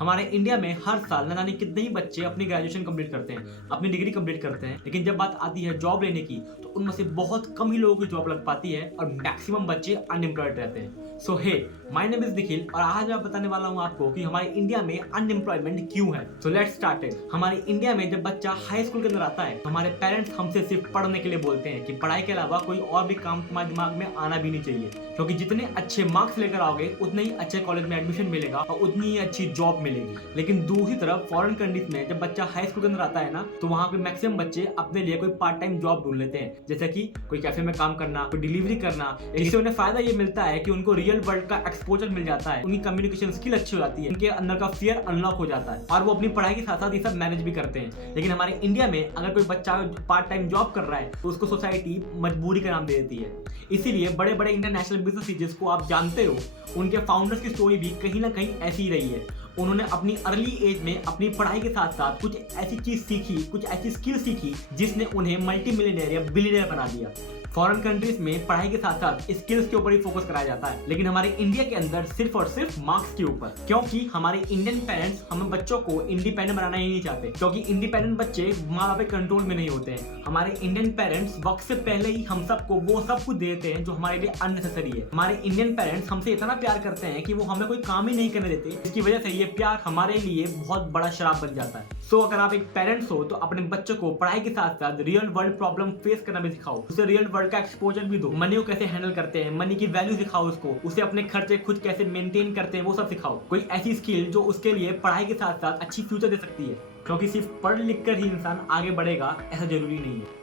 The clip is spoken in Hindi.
हमारे इंडिया में हर साल न जाने कितने ही बच्चे अपनी ग्रेजुएशन कंप्लीट करते हैं, अपनी डिग्री कंप्लीट करते हैं, लेकिन जब बात आती है जॉब लेने की तो उनमें से बहुत कम ही लोगों की जॉब लग पाती है और मैक्सिमम बच्चे अनएम्प्लॉयड रहते हैं। सो हे, माय नेम इज निखिल और आज मैं बताने वाला हूँ आपको कि हमारे इंडिया में अनएम्प्लॉयमेंट क्यों है। So let's start it. हमारे इंडिया में जब बच्चा हाई स्कूल के अंदर आता है तो हमारे पेरेंट्स हमसे सिर्फ पढ़ने के लिए बोलते हैं कि पढ़ाई के अलावा कोई और भी काम तुम्हारे दिमाग में आना भी नहीं चाहिए, क्योंकि जितने अच्छे मार्क्स लेकर आओगे उतने ही अच्छे कॉलेज में एडमिशन मिलेगा और उतनी ही अच्छी जॉब मिलेगी। लेकिन दूसरी तरफ फॉरेन कंट्रीज में जब बच्चा हाई स्कूल के अंदर आता है ना, तो वहाँ पे मैक्सिमम बच्चे अपने लिए कोई पार्ट टाइम जॉब ढूंढ लेते हैं, जैसे कि कोई कैफे में काम करना, कोई डिलीवरी करना। इससे उन्हें फायदा ये मिलता है कि उनको रियल वर्ल्ड का एक्सपोजर मिल जाता है, उनकी कम्युनिकेशन स्किल अच्छी हो जाती है, उनके अंदर का फियर अनलॉक हो जाता है और वो अपनी पढ़ाई के साथ साथ ये सब मैनेज भी करते हैं। लेकिन हमारे इंडिया में अगर कोई बच्चा पार्ट टाइम जॉब कर रहा है तो उसको सोसाइटी मजबूरी का नाम दे देती है। इसीलिए बड़े बड़े इंटरनेशनल बिजनेस जिसको आप जानते हो, उनके फाउंडर्स की स्टोरी भी कहीं ना कहीं ऐसी ही रही है। उन्होंने अपनी अर्ली एज में अपनी पढ़ाई के साथ साथ कुछ ऐसी चीज सीखी, कुछ ऐसी स्किल सीखी जिसने उन्हें मल्टी मिलियनेयर या बिलियनेयर बना दिया। फॉरेन कंट्रीज में पढ़ाई के साथ साथ स्किल्स के ऊपर ही फोकस कराया जाता है, लेकिन हमारे इंडिया के अंदर सिर्फ और सिर्फ मार्क्स के ऊपर, क्योंकि हमारे इंडियन पेरेंट्स हम बच्चों को इंडिपेंडेंट बनाना ही नहीं चाहते, क्योंकि इंडिपेंडेंट बच्चे माँ बाप के कंट्रोल में नहीं होते हैं। हमारे इंडियन पेरेंट्स वक्त से पहले ही हम सबको वो सब कुछ देते हैं जो हमारे लिए अननेसेसरी है। हमारे इंडियन पेरेंट्स हमसे इतना प्यार करते हैं कि वो हमें कोई काम ही नहीं करने देते, जिसकी वजह से ये प्यार हमारे लिए बहुत बड़ा शराब बन जाता है। सो अगर आप एक पेरेंट्स हो तो अपने बच्चों को पढ़ाई के साथ साथ रियल वर्ल्ड प्रॉब्लम फेस करना भी सिखाओ, उसे रियल वर्ल्ड का एक्सपोजर भी दो, मनी को कैसे हैंडल करते हैं, मनी की वैल्यू सिखाओ उसको, उसे अपने खर्चे खुद कैसे मेंटेन करते हैं वो सब सिखाओ। कोई ऐसी स्किल जो उसके लिए पढ़ाई के साथ साथ अच्छी फ्यूचर दे सकती है, क्योंकि सिर्फ पढ़ लिख कर ही इंसान आगे बढ़ेगा ऐसा जरूरी नहीं है।